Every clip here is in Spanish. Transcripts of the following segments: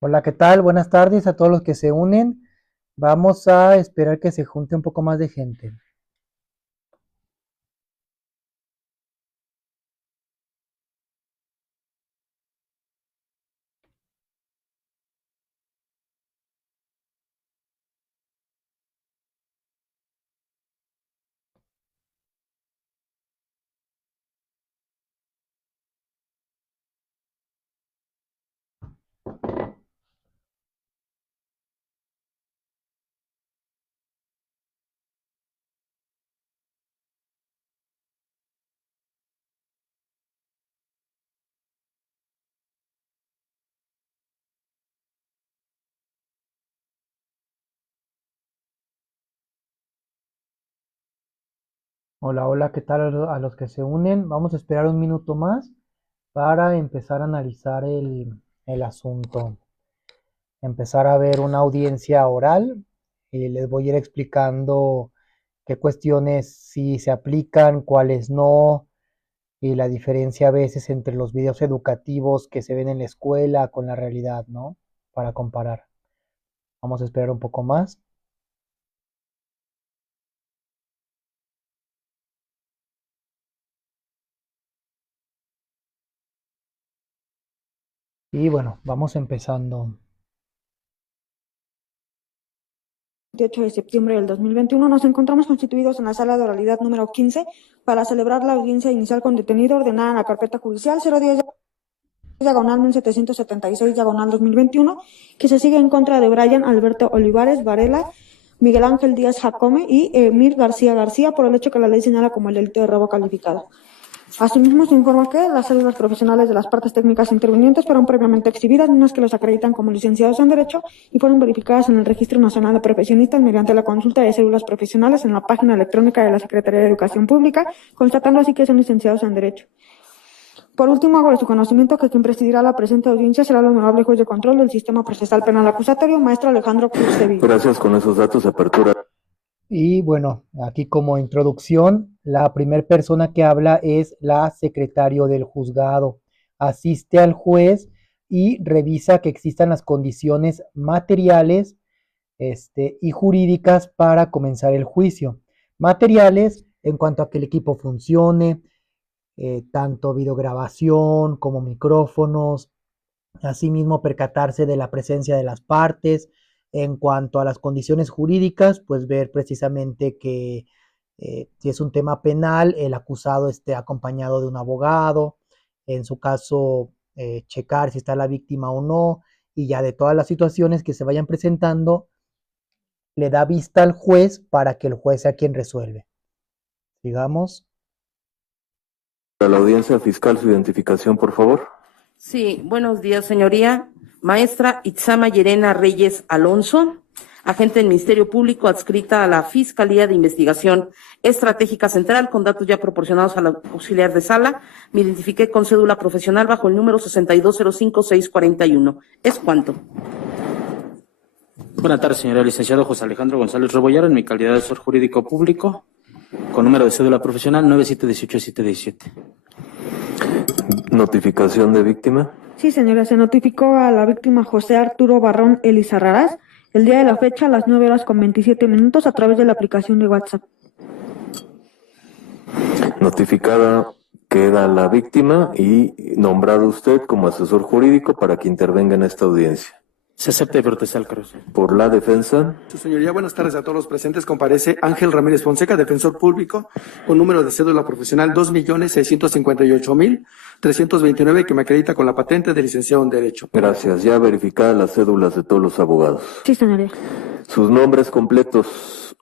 Hola, ¿qué tal? Buenas tardes a todos los que se unen. Vamos a esperar que se junte un poco más de gente. Hola, hola, ¿qué tal a los que se unen? Vamos a esperar un minuto más para empezar a analizar el asunto. Empezar a ver una audiencia oral y les voy a ir explicando qué cuestiones sí se aplican, cuáles no, y la diferencia a veces entre los videos educativos que se ven en la escuela con la realidad, ¿no? Para comparar. Vamos a esperar un poco más. Y bueno, vamos empezando. 28 de septiembre del 2021, nos encontramos constituidos en la sala de oralidad número 15 para celebrar la audiencia inicial con detenido ordenada en la carpeta judicial 010 diagonal 1776 diagonal 2021, que se sigue en contra de Brian Alberto Olivares Varela, Miguel Ángel Díaz Jacome y Emir García García por el hecho que la ley señala como el delito de robo calificado. Asimismo, se informa que las cédulas profesionales de las partes técnicas intervinientes fueron previamente exhibidas, unas que los acreditan como licenciados en Derecho y fueron verificadas en el Registro Nacional de Profesionistas mediante la consulta de cédulas profesionales en la página electrónica de la Secretaría de Educación Pública, constatando así que son licenciados en Derecho. Por último, hago de su conocimiento que quien presidirá la presente audiencia será el honorable juez de control del Sistema Procesal Penal Acusatorio, maestro Alejandro Cruz Sevilla. Gracias, con esos datos de apertura. Y bueno, aquí como introducción, la primera persona que habla es la secretario del juzgado. Asiste al juez y revisa que existan las condiciones materiales, y jurídicas para comenzar el juicio. Materiales en cuanto a que el equipo funcione, tanto videograbación como micrófonos, asimismo percatarse de la presencia de las partes. En cuanto a las condiciones jurídicas, pues ver precisamente que si es un tema penal, el acusado esté acompañado de un abogado, en su caso, checar si está la víctima o no, y ya de todas las situaciones que se vayan presentando, le da vista al juez para que el juez sea quien resuelve. Digamos. Para la audiencia fiscal, su identificación, por favor. Sí, buenos días, señoría. Maestra Itzama Yerena Reyes Alonso, agente del Ministerio Público adscrita a la Fiscalía de Investigación Estratégica Central, con datos ya proporcionados a la auxiliar de sala. Me identifiqué con cédula profesional bajo el número 6205641. ¿Es cuánto? Buenas tardes, señora licenciado José Alejandro González Rebollar, en mi calidad de asesor jurídico público, con número de cédula profesional 9718717. Notificación de víctima. Sí, señora, se notificó a la víctima José Arturo Barrón Elizarrarás el día de la fecha a las 9:27 a través de la aplicación de WhatsApp. Notificada queda la víctima y nombrado usted como asesor jurídico para que intervenga en esta audiencia. Se acepta y protesta el caso. Por la defensa, Su señoría, buenas tardes a todos los presentes. Comparece Ángel Ramírez Fonseca, defensor público, con número de cédula profesional 2.658.329, que me acredita con la patente de licenciado en Derecho. gracias. Ya verificadas las cédulas de todos los abogados. Sí, señoría. Sus nombres completos.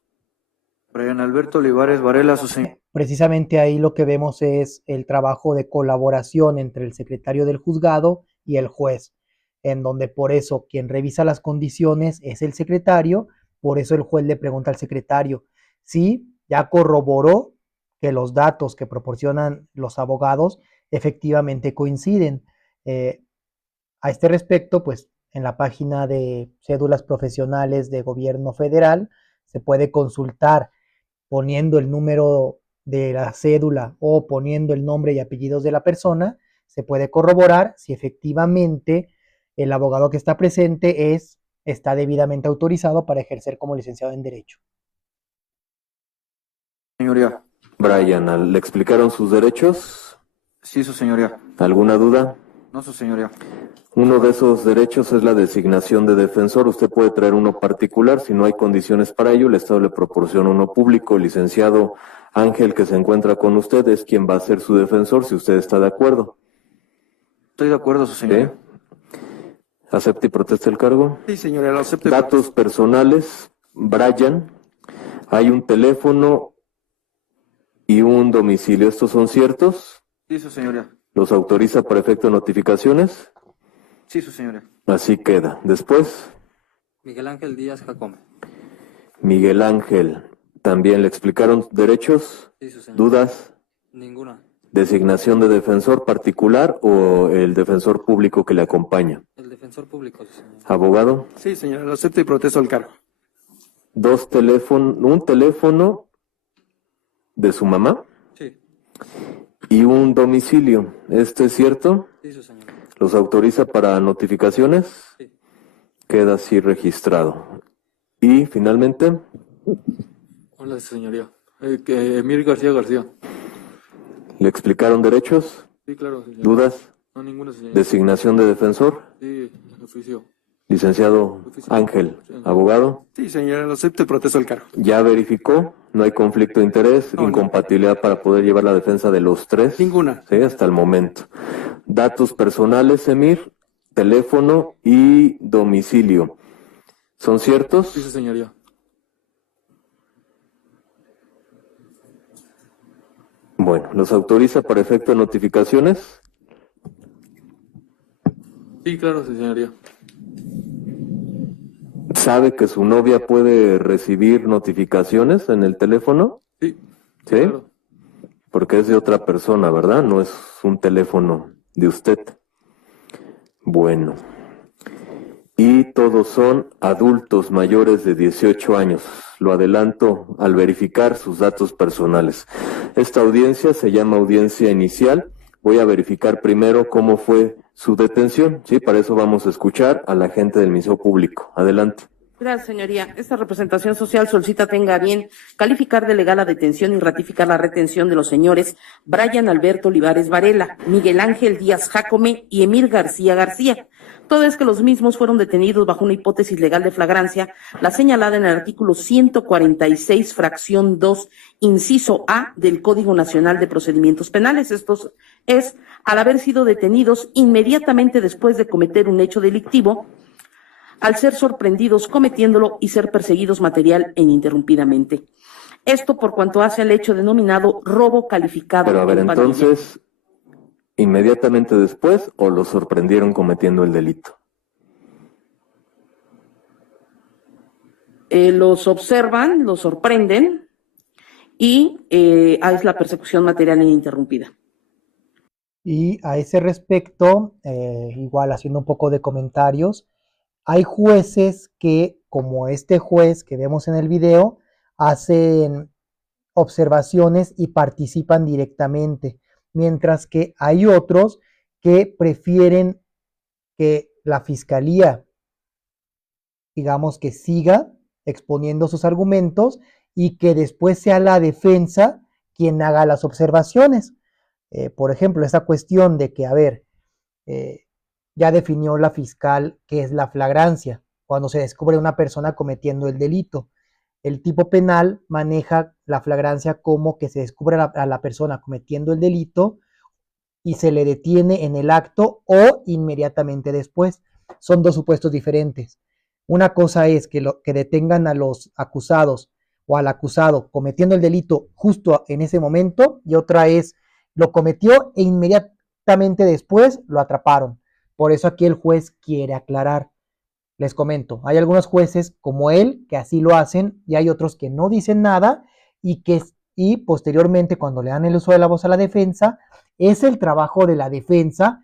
Brian Alberto Olivares Varela, su señor. Precisamente ahí lo que vemos es el trabajo de colaboración entre el secretario del juzgado y el juez, en donde por eso quien revisa las condiciones es el secretario, por eso el juez le pregunta al secretario si ya corroboró que los datos que proporcionan los abogados efectivamente coinciden. Eh, a este respecto, pues en la página de cédulas profesionales de gobierno federal se puede consultar poniendo el número de la cédula o poniendo el nombre y apellidos de la persona, se puede corroborar si efectivamente El abogado que está presente está debidamente autorizado para ejercer como licenciado en Derecho. Señoría. Brian, ¿le explicaron sus derechos? Sí, su señoría. ¿Alguna duda? No, su señoría. Uno de esos derechos es la designación de defensor. Usted puede traer uno particular. Si no hay condiciones para ello, el Estado le proporciona uno público. El licenciado Ángel, que se encuentra con usted, es quien va a ser su defensor, si usted está de acuerdo. Estoy de acuerdo, su señoría. ¿Acepta y protesta el cargo? Sí, señoría, lo acepto. Datos personales, Brian. Hay un teléfono y un domicilio. ¿Estos son ciertos? Sí, su señoría. ¿Los autoriza para efecto de notificaciones? Sí, su señoría. Así queda. Después, Miguel Ángel Díaz Jacome. Miguel Ángel. ¿También le explicaron derechos? Sí, su señor. ¿Dudas? Ninguna. ¿Designación de defensor particular o el defensor público que le acompaña? El defensor público, su señor. ¿Abogado? Sí, señora, lo acepto y protesto el cargo. Un teléfono de su mamá Sí. y un domicilio. ¿Esto es cierto? Sí, su señor. ¿Los autoriza para notificaciones? Sí. Queda así registrado. Y finalmente, Hola, su señoría. Emir García García. ¿le explicaron derechos? Sí, claro, señor. ¿Dudas? No, ninguna, señor. ¿Designación de defensor? Sí, oficio. Licenciado Ángel, abogado. Sí, señora, lo acepto y protesto el cargo. ¿Ya verificó? ¿No hay conflicto de interés? No, no. ¿Incompatibilidad para poder llevar la defensa de los tres? Ninguna. Sí, hasta el momento. Datos personales, Emir, teléfono y domicilio. ¿Son ciertos? Sí, su señoría. Bueno, ¿los autoriza para efecto de notificaciones? Sí, claro, su señoría. ¿Sabe que su novia puede recibir notificaciones en el teléfono? Sí. ¿Sí? Claro. Porque es de otra persona, ¿verdad? No es un teléfono de usted. Bueno. Y todos son adultos mayores de 18 años. Lo adelanto al verificar sus datos personales. Esta audiencia se llama audiencia inicial. Voy a verificar primero cómo fue su detención. Sí, para eso vamos a escuchar al agente del Ministerio Público. Adelante. Gracias, señoría. Esta representación social solicita tenga a bien calificar de legal la detención y ratificar la retención de los señores Brian Alberto Olivares Varela, Miguel Ángel Díaz Jacome y Emir García García. Todo es que los mismos fueron detenidos bajo una hipótesis legal de flagrancia, la señalada en el artículo 146, fracción 2, inciso A del Código Nacional de Procedimientos Penales. Esto es, al haber sido detenidos inmediatamente después de cometer un hecho delictivo, al ser sorprendidos cometiéndolo y ser perseguidos material e ininterrumpidamente. Esto por cuanto hace al hecho denominado robo calificado. Pero a ver, en pandilla. entonces, ¿inmediatamente después o lo sorprendieron cometiendo el delito? Los observan, los sorprenden y es la persecución material e ininterrumpida. Y a ese respecto, igual haciendo un poco de comentarios, hay jueces que, como este juez que vemos en el video, hacen observaciones y participan directamente, mientras que hay otros que prefieren que la fiscalía, digamos, que siga exponiendo sus argumentos y que después sea la defensa quien haga las observaciones. Por ejemplo, esa cuestión de que, a ver, ya definió la fiscal qué es la flagrancia, cuando se descubre una persona cometiendo el delito. El tipo penal maneja la flagrancia como que se descubre a la persona cometiendo el delito y se le detiene en el acto o inmediatamente después. Son dos supuestos diferentes. Una cosa es que detengan a los acusados o al acusado cometiendo el delito justo en ese momento, y otra es lo cometió e inmediatamente después lo atraparon. Por eso aquí el juez quiere aclarar. Les comento, hay algunos jueces como él que así lo hacen y hay otros que no dicen nada y posteriormente cuando le dan el uso de la voz a la defensa, es el trabajo de la defensa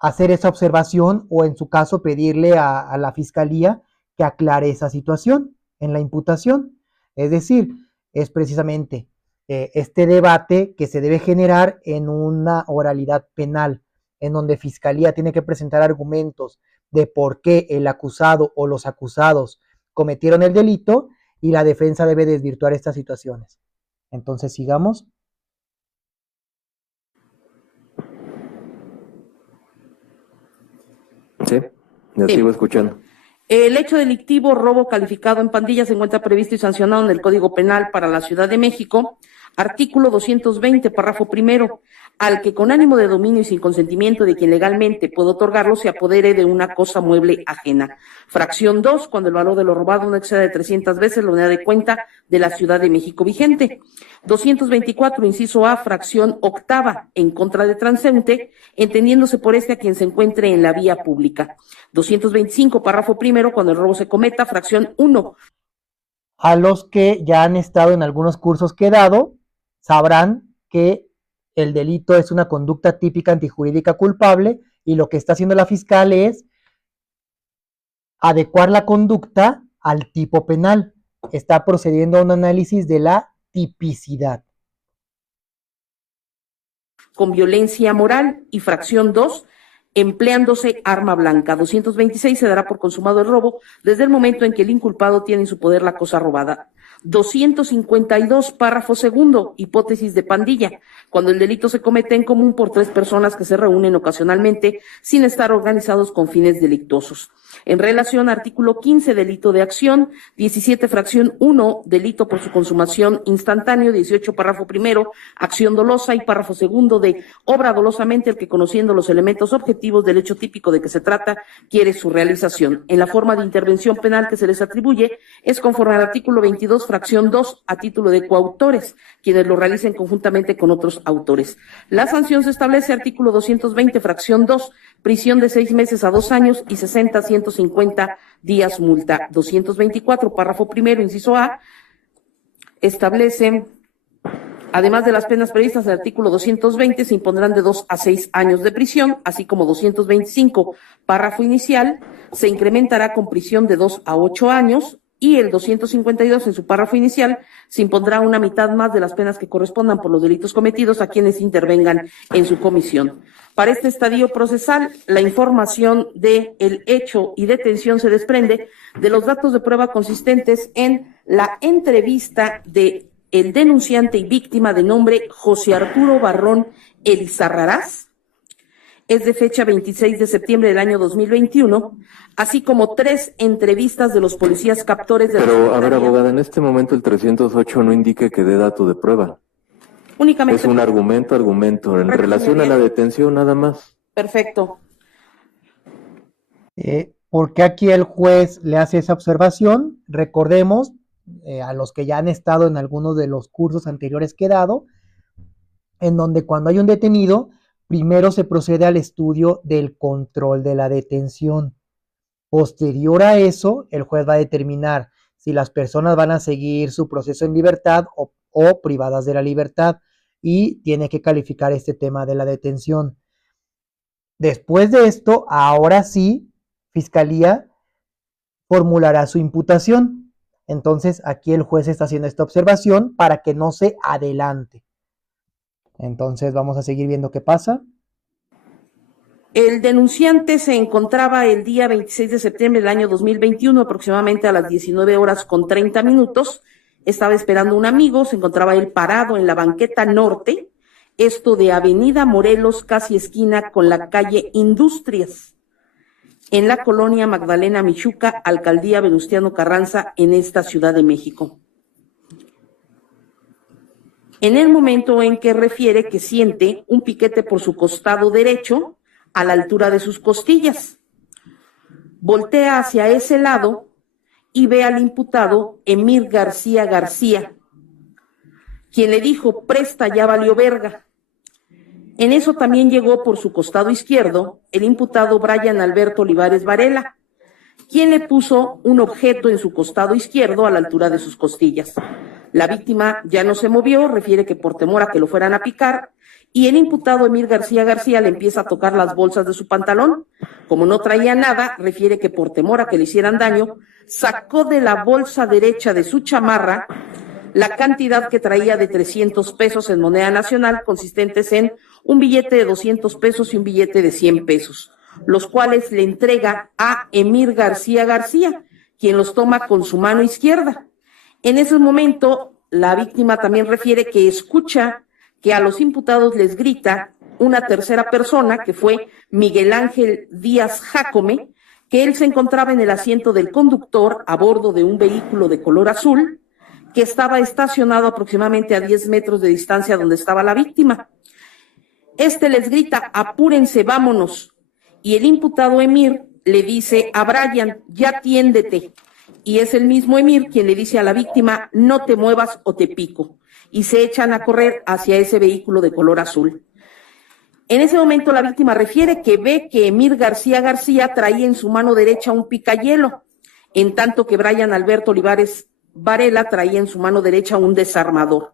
hacer esa observación o en su caso pedirle a la fiscalía que aclare esa situación en la imputación. Es decir, es precisamente este debate que se debe generar en una oralidad penal. en donde Fiscalía tiene que presentar argumentos de por qué el acusado o los acusados cometieron el delito y la defensa debe desvirtuar estas situaciones. Entonces, sigamos. Sí, ya sigo escuchando. El hecho delictivo robo calificado en pandilla se encuentra previsto y sancionado en el Código Penal para la Ciudad de México, artículo 220, párrafo primero, al que con ánimo de dominio y sin consentimiento de quien legalmente puede otorgarlo se apodere de una cosa mueble ajena. Fracción 2, cuando el valor de lo robado no exceda de 300 veces la unidad de cuenta de la Ciudad de México vigente. 224, inciso A, fracción octava, en contra de transeúnte, entendiéndose por este a quien se encuentre en la vía pública. 225, párrafo primero, cuando el robo se cometa, fracción 1. A los que ya han estado en algunos cursos que he dado, sabrán que el delito es una conducta típica antijurídica culpable y lo que está haciendo la fiscal es adecuar la conducta al tipo penal. Está procediendo a un análisis de la tipicidad. Con violencia moral, y fracción 2, empleándose arma blanca. 226, se dará por consumado el robo desde el momento en que el inculpado tiene en su poder la cosa robada. 252, párrafo segundo, hipótesis de pandilla, cuando el delito se comete en común por 3 personas que se reúnen ocasionalmente sin estar organizados con fines delictuosos. En relación a artículo 15, delito de acción, 17, fracción 1, delito por su consumación instantáneo, 18, párrafo primero, acción dolosa, y párrafo segundo de obra dolosamente el que, conociendo los elementos objetivos del hecho típico de que se trata, quiere su realización. En la forma de intervención penal que se les atribuye es conforme al artículo 22, fracción 2, a título de coautores, quienes lo realicen conjuntamente con otros autores. La sanción se establece artículo 220, fracción 2, prisión de 6 meses a 2 años y 60 a 150 días multa. 224, párrafo primero, inciso A, establece, además de las penas previstas en el artículo 220, se impondrán de 2 a 6 años de prisión, así como 225, párrafo inicial, se incrementará con prisión de 2 a 8 años, y el 252, en su párrafo inicial, se impondrá una mitad más de las penas que correspondan por los delitos cometidos a quienes intervengan en su comisión. Para este estadio procesal, la información del hecho y detención se desprende de los datos de prueba consistentes en la entrevista de el denunciante y víctima de nombre José Arturo Barrón Elizarrarás, es de fecha 26 de septiembre del año 2021, así como 3 entrevistas de los policías captores de Pero, a ver, abogada, en este momento el 308 no indique que dé dato de prueba. Únicamente. Es un argumento, en relación a la detención nada más. Perfecto. ¿Por qué aquí el juez le hace esa observación? Recordemos, a los que ya han estado en algunos de los cursos anteriores que he dado, en donde cuando hay un detenido, primero se procede al estudio del control de la detención. Posterior a eso, el juez va a determinar si las personas van a seguir su proceso en libertad o privadas de la libertad, y tiene que calificar este tema de la detención. Después de esto, ahora sí, Fiscalía formulará su imputación. Entonces, aquí el juez está haciendo esta observación para que no se adelante. Entonces vamos a seguir viendo qué pasa. El denunciante se encontraba el día 26 de septiembre del año 2021, aproximadamente a las 19:30. Estaba esperando un amigo, se encontraba él parado en la banqueta norte, esto de Avenida Morelos, casi esquina con la calle Industrias, en la colonia Magdalena Michuca, alcaldía Venustiano Carranza, en esta Ciudad de México. En el momento en que refiere que siente un piquete por su costado derecho, a la altura de sus costillas. Voltea hacia ese lado y ve al imputado Emir García García, quien le dijo: presta, ya valió verga. En eso también llegó por su costado izquierdo el imputado Brian Alberto Olivares Varela, quien le puso un objeto en su costado izquierdo a la altura de sus costillas. La víctima ya no se movió, refiere que por temor a que lo fueran a picar, y el imputado Emir García García le empieza a tocar las bolsas de su pantalón. Como no traía nada, refiere que por temor a que le hicieran daño, sacó de la bolsa derecha de su chamarra la cantidad que traía de 300 pesos en moneda nacional, consistentes en un billete de 200 pesos y un billete de 100 pesos, los cuales le entrega a Emir García García, quien los toma con su mano izquierda. En ese momento, la víctima también refiere que escucha que a los imputados les grita una tercera persona, que fue Miguel Ángel Díaz Jácome, que él se encontraba en el asiento del conductor a bordo de un vehículo de color azul que estaba estacionado aproximadamente a 10 metros de distancia donde estaba la víctima. Este les grita: apúrense, vámonos. Y el imputado Emir le dice a Brian: ya atiéndete. Y es el mismo Emir quien le dice a la víctima: no te muevas o te pico. Y se echan a correr hacia ese vehículo de color azul. En ese momento la víctima refiere que ve que Emir García García traía en su mano derecha un picayelo, en tanto que Brian Alberto Olivares Varela traía en su mano derecha un desarmador.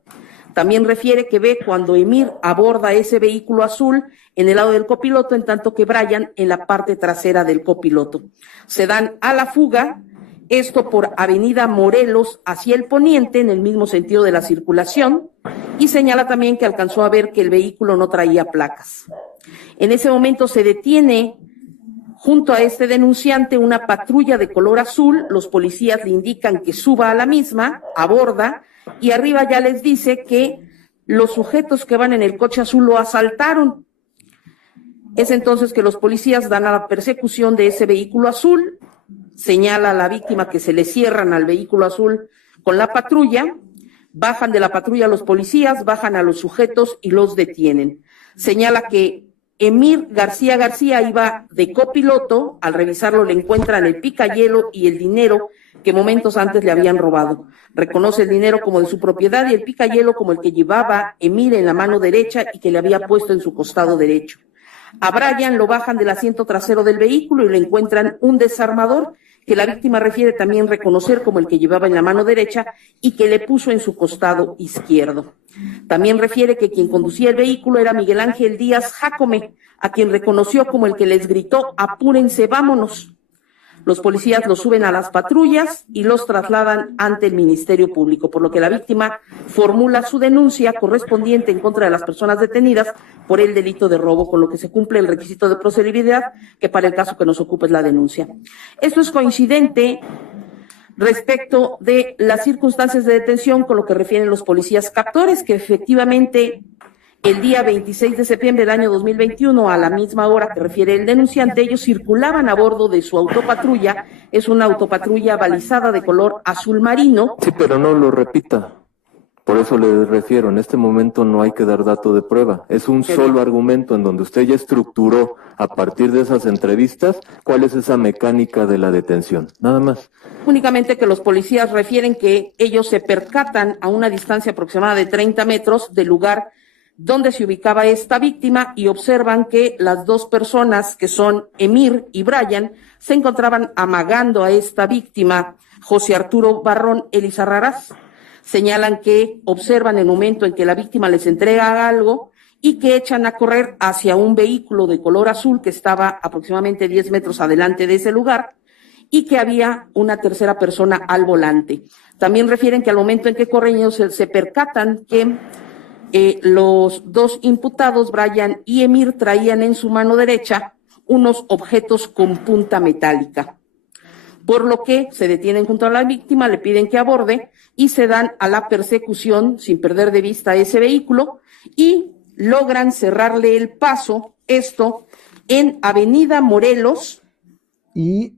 También refiere que ve cuando Emir aborda ese vehículo azul en el lado del copiloto, en tanto que Brian en la parte trasera del copiloto. Se dan a la fuga, esto por Avenida Morelos hacia el poniente, en el mismo sentido de la circulación, y señala también que alcanzó a ver que el vehículo no traía placas. En ese momento se detiene junto a este denunciante una patrulla de color azul, los policías le indican que suba a la misma, aborda, y arriba ya les dice que los sujetos que van en el coche azul lo asaltaron. Es entonces que los policías dan a la persecución de ese vehículo azul, señala a la víctima que se le cierran al vehículo azul con la patrulla, bajan de la patrulla los policías, bajan a los sujetos y los detienen. Señala que Emir García García iba de copiloto, al revisarlo le encuentran el picayelo y el dinero que momentos antes le habían robado. Reconoce el dinero como de su propiedad y el picayelo como el que llevaba Emir en la mano derecha y que le había puesto en su costado derecho. A Brian lo bajan del asiento trasero del vehículo y le encuentran un desarmador que la víctima refiere también reconocer como el que llevaba en la mano derecha y que le puso en su costado izquierdo. También refiere que quien conducía el vehículo era Miguel Ángel Díaz Jácome, a quien reconoció como el que les gritó: apúrense, vámonos. Los policías los suben a las patrullas y los trasladan ante el Ministerio Público, por lo que la víctima formula su denuncia correspondiente en contra de las personas detenidas por el delito de robo, con lo que se cumple el requisito de procedibilidad, que para el caso que nos ocupa es la denuncia. Esto es coincidente respecto de las circunstancias de detención con lo que refieren los policías captores, que efectivamente el día 26 de septiembre del año 2021, a la misma hora que refiere el denunciante, ellos circulaban a bordo de su autopatrulla. Es una autopatrulla balizada de color azul marino. Sí, pero no lo repita. Por eso le refiero, en este momento no hay que dar dato de prueba. Es un solo argumento en donde usted ya estructuró a partir de esas entrevistas cuál es esa mecánica de la detención. Nada más. Únicamente que los policías refieren que ellos se percatan a una distancia aproximada de 30 metros del lugar donde se ubicaba esta víctima y observan que las dos personas, que son Emir y Brian, se encontraban amagando a esta víctima, José Arturo Barrón Elizarrarás. Señalan que observan el momento en que la víctima les entrega algo y que echan a correr hacia un vehículo de color azul que estaba aproximadamente 10 metros adelante de ese lugar y que había una tercera persona al volante. También refieren que al momento en que corren ellos se percatan que los dos imputados, Brian y Emir, traían en su mano derecha unos objetos con punta metálica, por lo que se detienen junto a la víctima, le piden que aborde y se dan a la persecución sin perder de vista ese vehículo y logran cerrarle el paso, esto en Avenida Morelos. Y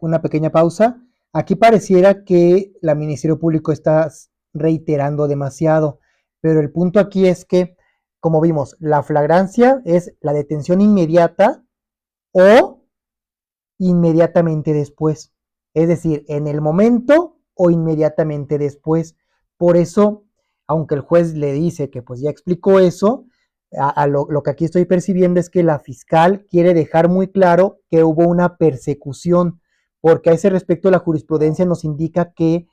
una pequeña pausa. Aquí pareciera que la Ministerio Público está reiterando demasiado, pero el punto aquí es que, como vimos, la flagrancia es la detención inmediata o inmediatamente después, es decir, en el momento o inmediatamente después. Por eso, aunque el juez le dice que pues ya explicó eso, lo que aquí estoy percibiendo es que la fiscal quiere dejar muy claro que hubo una persecución, porque a ese respecto la jurisprudencia nos indica que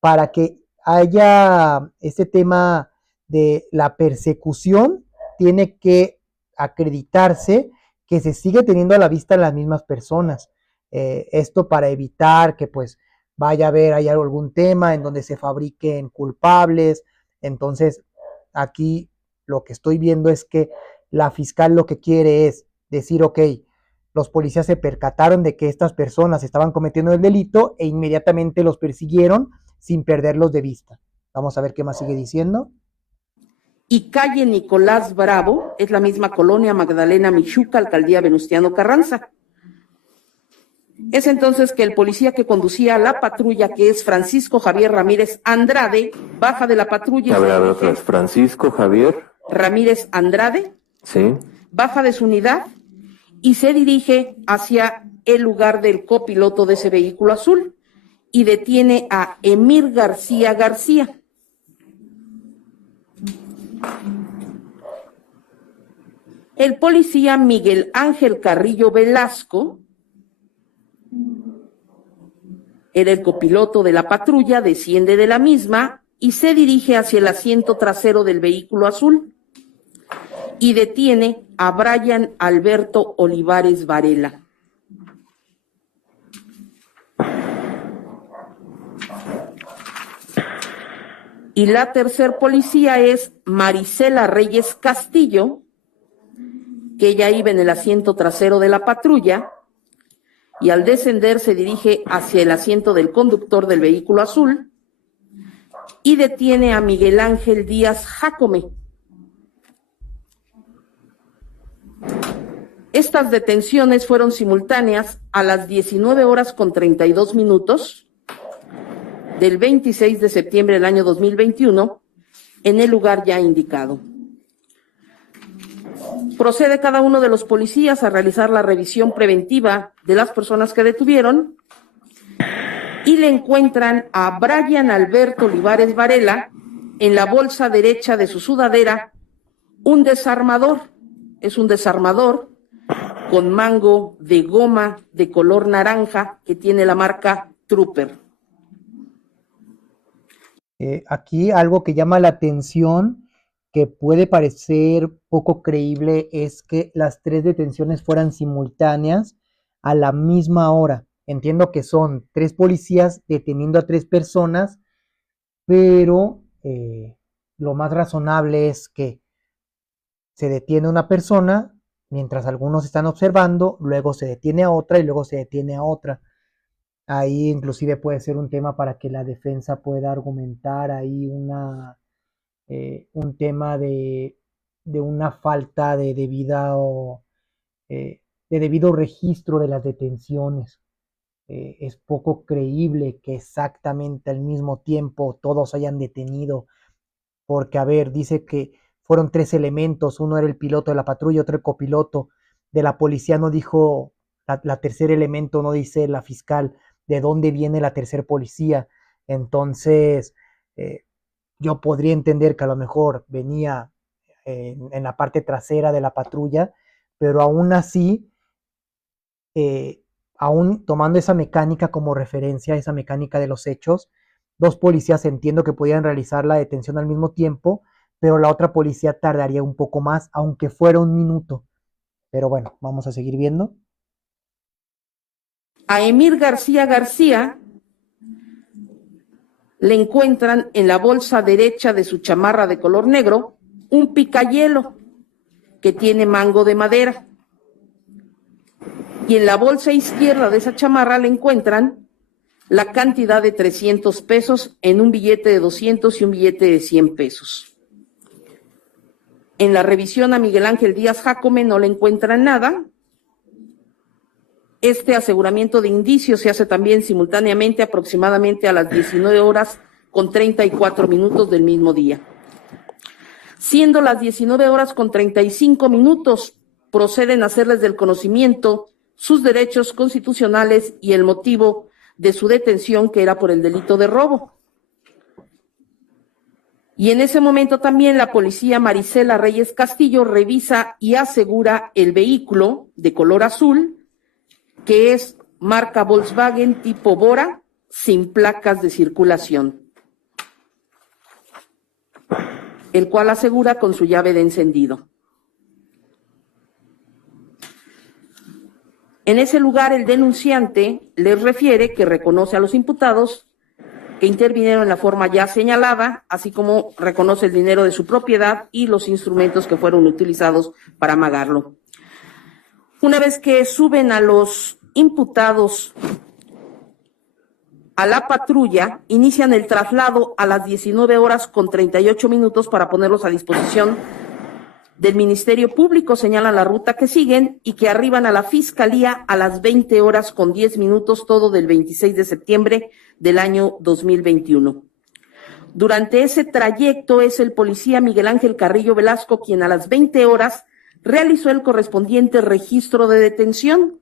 para que haya este tema de la persecución, tiene que acreditarse que se sigue teniendo a la vista las mismas personas. Esto para evitar que pues vaya a haber hay algún tema en donde se fabriquen culpables. Entonces, aquí lo que estoy viendo es que la fiscal lo que quiere es decir, ok, los policías se percataron de que estas personas estaban cometiendo el delito e inmediatamente los persiguieron sin perderlos de vista. Vamos a ver qué más sigue diciendo. Y calle Nicolás Bravo, es la misma colonia Magdalena Michuca, alcaldía Venustiano Carranza. Es entonces que el policía que conducía la patrulla, que es Francisco Javier Ramírez Andrade, baja de la patrulla. A ver, otra vez. Francisco Javier Ramírez Andrade, sí, baja de su unidad y se dirige hacia el lugar del copiloto de ese vehículo azul y detiene a Emir García García. El policía Miguel Ángel Carrillo Velasco era el copiloto de la patrulla, desciende de la misma y se dirige hacia el asiento trasero del vehículo azul y detiene a Brian Alberto Olivares Varela. Y la tercer policía es Marisela Reyes Castillo, que ella iba en el asiento trasero de la patrulla y al descender se dirige hacia el asiento del conductor del vehículo azul y detiene a Miguel Ángel Díaz Jácome. Estas detenciones fueron simultáneas a las 19:32 del 26 de septiembre del año 2021 en el lugar ya indicado. Procede cada uno de los policías a realizar la revisión preventiva de las personas que detuvieron y le encuentran a Brian Alberto Olivares Varela en la bolsa derecha de su sudadera un desarmador. Es un desarmador con mango de goma de color naranja que tiene la marca Trooper. Aquí algo que llama la atención, que puede parecer poco creíble, es que las tres detenciones fueran simultáneas a la misma hora. Entiendo que son 3 policías deteniendo a 3 personas, pero lo más razonable es que se detiene una persona mientras algunos están observando, luego se detiene a otra y luego se detiene a otra. Ahí inclusive puede ser un tema para que la defensa pueda argumentar ahí un tema de una falta de debido registro de las detenciones. Es poco creíble que exactamente al mismo tiempo todos hayan detenido, porque a ver, dice que fueron 3 elementos, uno era el piloto de la patrulla, otro el copiloto de la policía, no dijo la tercer elemento, no dice la fiscal de dónde viene la tercer policía. Entonces yo podría entender que a lo mejor venía en la parte trasera de la patrulla, pero aún así, aún tomando esa mecánica como referencia, esa mecánica de los hechos, 2 policías entiendo que podían realizar la detención al mismo tiempo, pero la otra policía tardaría un poco más, aunque fuera 1 minuto. Pero bueno, vamos a seguir viendo. A Emir García García le encuentran en la bolsa derecha de su chamarra de color negro un picayelo que tiene mango de madera. Y en la bolsa izquierda de esa chamarra le encuentran la cantidad de 300 pesos en un billete de 200 y un billete de 100 pesos. En la revisión a Miguel Ángel Díaz Jácome no le encuentran nada. Este aseguramiento de indicios se hace también simultáneamente aproximadamente a las 19:34 del mismo día. Siendo las 19:35, proceden a hacerles del conocimiento sus derechos constitucionales y el motivo de su detención, que era por el delito de robo. Y en ese momento también la policía Marisela Reyes Castillo revisa y asegura el vehículo de color azul, que es marca Volkswagen tipo Bora, sin placas de circulación, el cual asegura con su llave de encendido. En ese lugar, el denunciante les refiere que reconoce a los imputados que intervinieron en la forma ya señalada, así como reconoce el dinero de su propiedad y los instrumentos que fueron utilizados para amagarlo. Una vez que suben a los imputados a la patrulla, inician el traslado a las 19:38 para ponerlos a disposición del Ministerio Público. Señalan la ruta que siguen y que arriban a la Fiscalía a las 20:10, todo del 26 de septiembre del año 2021. Durante ese trayecto es el policía Miguel Ángel Carrillo Velasco quien a las 20 horas realizó el correspondiente registro de detención.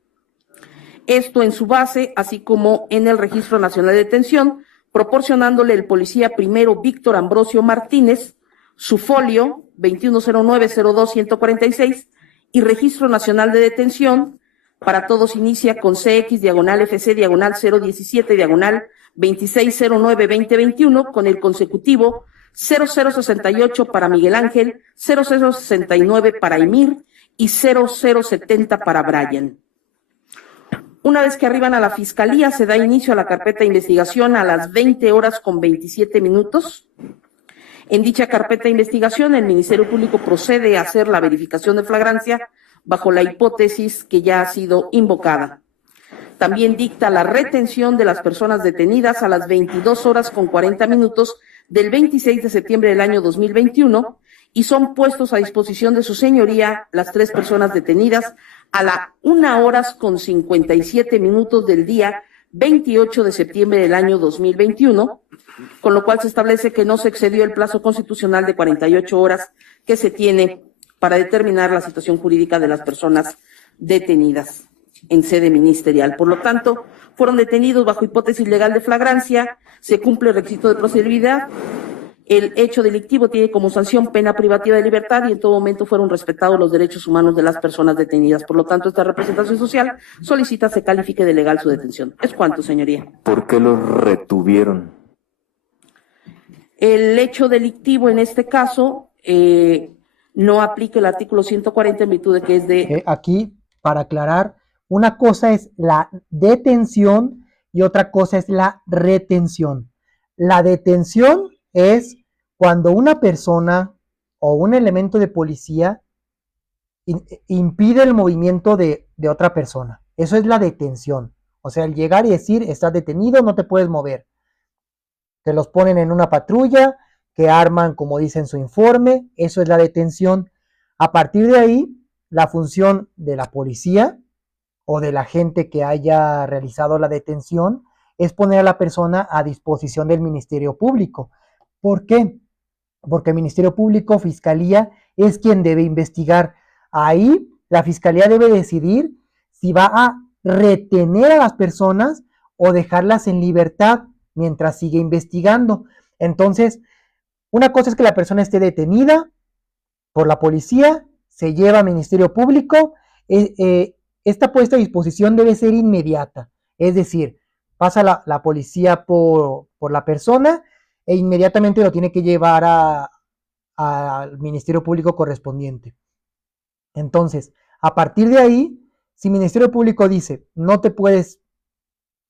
Esto en su base, así como en el Registro Nacional de Detención, proporcionándole el policía primero Víctor Ambrosio Martínez su folio 210902-146 y Registro Nacional de Detención. Para todos inicia con CX/FC/017/2609-2021 con el consecutivo 0068 para Miguel Ángel, 0069 para Emir y 0070 para Brian. Una vez que arriban a la Fiscalía, se da inicio a la carpeta de investigación a las 20:27. En dicha carpeta de investigación, el Ministerio Público procede a hacer la verificación de flagrancia bajo la hipótesis que ya ha sido invocada. También dicta la retención de las personas detenidas a las 22:40 del 26 de septiembre del año 2021 y son puestos a disposición de su señoría las 3 personas detenidas a la 1:57 del día 28 de septiembre del año 2021, con lo cual se establece que no se excedió el plazo constitucional de 48 horas que se tiene para determinar la situación jurídica de las personas detenidas en sede ministerial. Por lo tanto, fueron detenidos bajo hipótesis legal de flagrancia, se cumple el requisito de procedibilidad, el hecho delictivo tiene como sanción pena privativa de libertad y en todo momento fueron respetados los derechos humanos de las personas detenidas. Por lo tanto, esta representación social solicita se califique de legal su detención. Es cuanto, señoría. ¿Por qué los retuvieron? El hecho delictivo en este caso no aplica el artículo 140 en virtud de que es de... Aquí, para aclarar, una cosa es la detención y otra cosa es la retención. La detención es cuando una persona o un elemento de policía impide el movimiento de otra persona. Eso es la detención. O sea, el llegar y decir, estás detenido, no te puedes mover. Que los ponen en una patrulla, que arman, como dice en su informe, eso es la detención. A partir de ahí, la función de la policía o de la gente que haya realizado la detención es poner a la persona a disposición del Ministerio Público. ¿Por qué? Porque el Ministerio Público, Fiscalía, es quien debe investigar. Ahí la Fiscalía debe decidir si va a retener a las personas o dejarlas en libertad mientras sigue investigando. Entonces, una cosa es que la persona esté detenida por la policía, se lleva al Ministerio Público, esta puesta a disposición debe ser inmediata, es decir, pasa la policía por la persona e inmediatamente lo tiene que llevar al Ministerio Público correspondiente. Entonces, a partir de ahí, si el Ministerio Público dice, no te puedes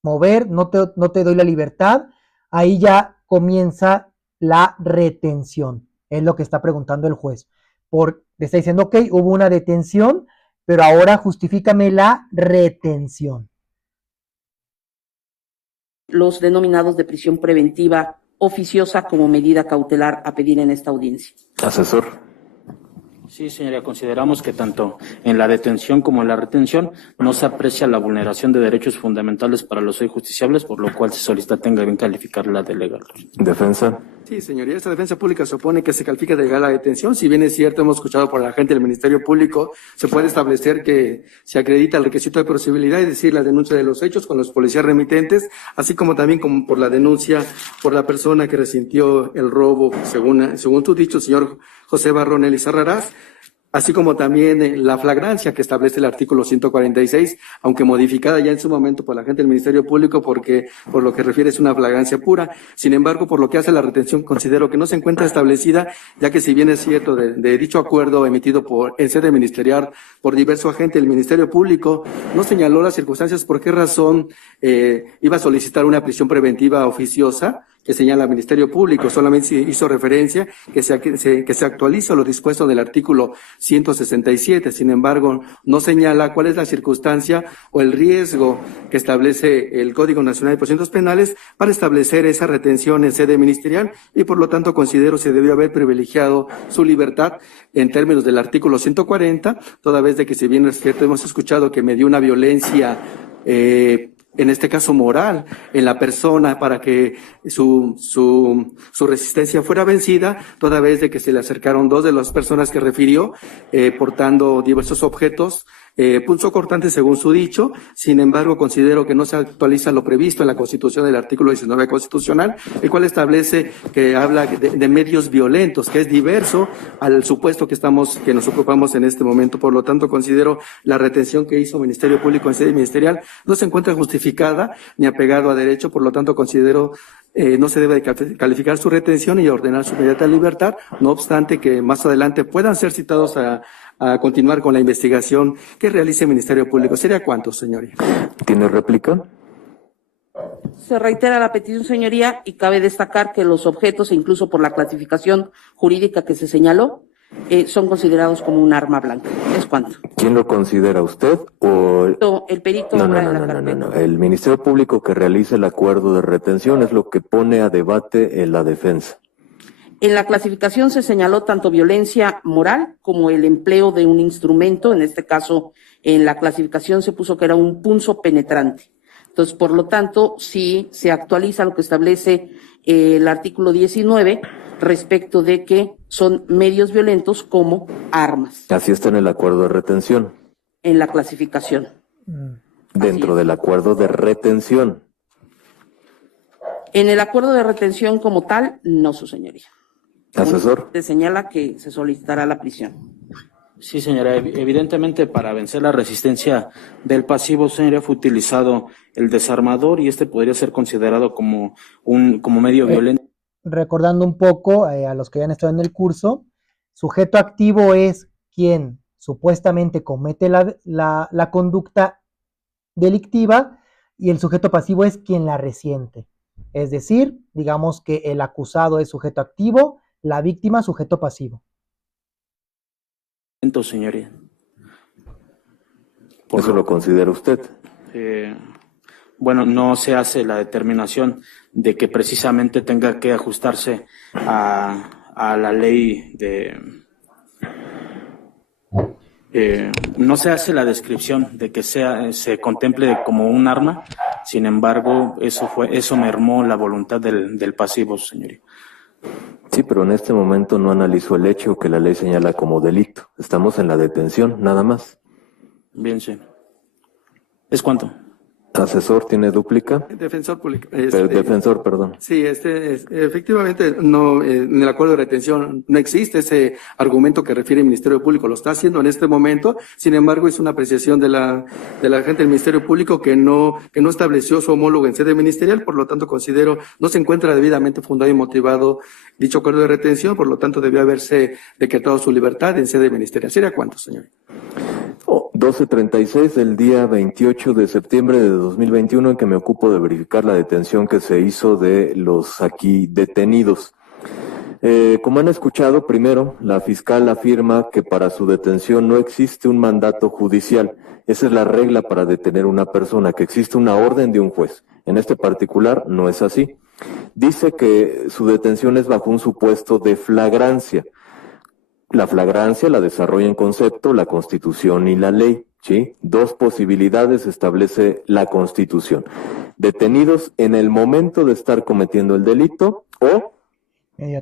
mover, no te doy la libertad, ahí ya comienza la retención, es lo que está preguntando el juez. Le está diciendo, ok, hubo una detención, pero ahora justifícame la retención. Los denominados de prisión preventiva oficiosa como medida cautelar a pedir en esta audiencia. Asesor. Sí, señoría, consideramos que tanto en la detención como en la retención no se aprecia la vulneración de derechos fundamentales para los hoy justiciables, por lo cual se solicita tenga bien calificarla de legal. ¿Defensa? Sí, señoría, esta defensa pública supone que se califica de legal la detención. Si bien es cierto, hemos escuchado por la gente del Ministerio Público, se puede establecer que se acredita el requisito de procedibilidad, es decir, la denuncia de los hechos con los policías remitentes, así como también como por la denuncia por la persona que resintió el robo, según tu dicho, señor José Barrón Elizarrarás. así como también la flagrancia que establece el artículo 146, aunque modificada ya en su momento por la gente del Ministerio Público, porque por lo que refiere es una flagrancia pura. Sin embargo, por lo que hace a la retención, considero que no se encuentra establecida, ya que si bien es cierto de dicho acuerdo emitido en sede ministerial por diverso agente del Ministerio Público, no señaló las circunstancias por qué razón iba a solicitar una prisión preventiva oficiosa, que señala el Ministerio Público. Solamente hizo referencia que se actualiza lo dispuesto del artículo 167. Sin embargo, no señala cuál es la circunstancia o el riesgo que establece el Código Nacional de Procedimientos Penales para establecer esa retención en sede ministerial, y por lo tanto considero se debió haber privilegiado su libertad en términos del artículo 140, toda vez de que, si bien es cierto, hemos escuchado que medió una violencia en este caso moral, en la persona para que su resistencia fuera vencida, toda vez de que se le acercaron dos de las personas que refirió, portando diversos objetos punzocortantes según su dicho. Sin embargo, considero que no se actualiza lo previsto en la Constitución del artículo 19 constitucional, el cual establece que habla de medios violentos, que es diverso al supuesto que nos ocupamos en este momento. Por lo tanto, considero la retención que hizo Ministerio Público en sede ministerial no se encuentra justificada ni apegado a derecho. Por lo tanto, considero no se debe de calificar su retención y ordenar su inmediata libertad, no obstante que más adelante puedan ser citados a continuar con la investigación que realice el Ministerio Público. ¿Sería cuánto, señoría? ¿Tiene réplica? Se reitera la petición, señoría, y cabe destacar que los objetos, e incluso por la clasificación jurídica que se señaló, son considerados como un arma blanca. ¿Es cuánto? ¿Quién lo considera, usted o el perito? No. El Ministerio Público que realice el acuerdo de retención es lo que pone a debate en la defensa. En la clasificación se señaló tanto violencia moral como el empleo de un instrumento. En este caso, en la clasificación se puso que era un punzo penetrante. Entonces, por lo tanto, sí se actualiza lo que establece el artículo 19 respecto de que son medios violentos como armas. Así está en el acuerdo de retención. En la clasificación. Dentro del acuerdo de retención. En el acuerdo de retención como tal, no, su señoría. Asesor. Se señala que se solicitará la prisión. Sí, señora. Evidentemente, para vencer la resistencia del pasivo, señoría, fue utilizado el desarmador y este podría ser considerado como medio violento. Recordando un poco a los que ya han estado en el curso, sujeto activo es quien supuestamente comete la conducta delictiva y el sujeto pasivo es quien la resiente. Es decir, digamos que el acusado es sujeto activo, la víctima sujeto pasivo. Señoría. ¿Eso lo considera usted? Bueno, no se hace la determinación de que precisamente tenga que ajustarse a la ley de... no se hace la descripción de que se contemple como un arma. Sin embargo, eso mermó la voluntad del pasivo, señoría. Sí, pero en este momento no analizó el hecho que la ley señala como delito. Estamos en la detención, nada más. Bien, sí. ¿Es cuánto? ¿Asesor tiene dúplica? Defensor público. Defensor, perdón. Sí, efectivamente, no, en el acuerdo de retención no existe ese argumento que refiere el Ministerio Público. Lo está haciendo en este momento. Sin embargo, es una apreciación de la gente del Ministerio Público que no estableció su homólogo en sede ministerial. Por lo tanto, considero no se encuentra debidamente fundado y motivado dicho acuerdo de retención. Por lo tanto, debió haberse decretado su libertad en sede ministerial. ¿Sería cuánto, señor? 12:36 del día 28 de septiembre de 2021 en que me ocupo de verificar la detención que se hizo de los aquí detenidos. Como han escuchado, primero, la fiscal afirma que para su detención no existe un mandato judicial. Esa es la regla para detener a una persona, que existe una orden de un juez. En este particular no es así. Dice que su detención es bajo un supuesto de flagrancia. La flagrancia la desarrolla en concepto la Constitución y la ley, ¿sí? Dos posibilidades establece la Constitución. Detenidos en el momento de estar cometiendo el delito o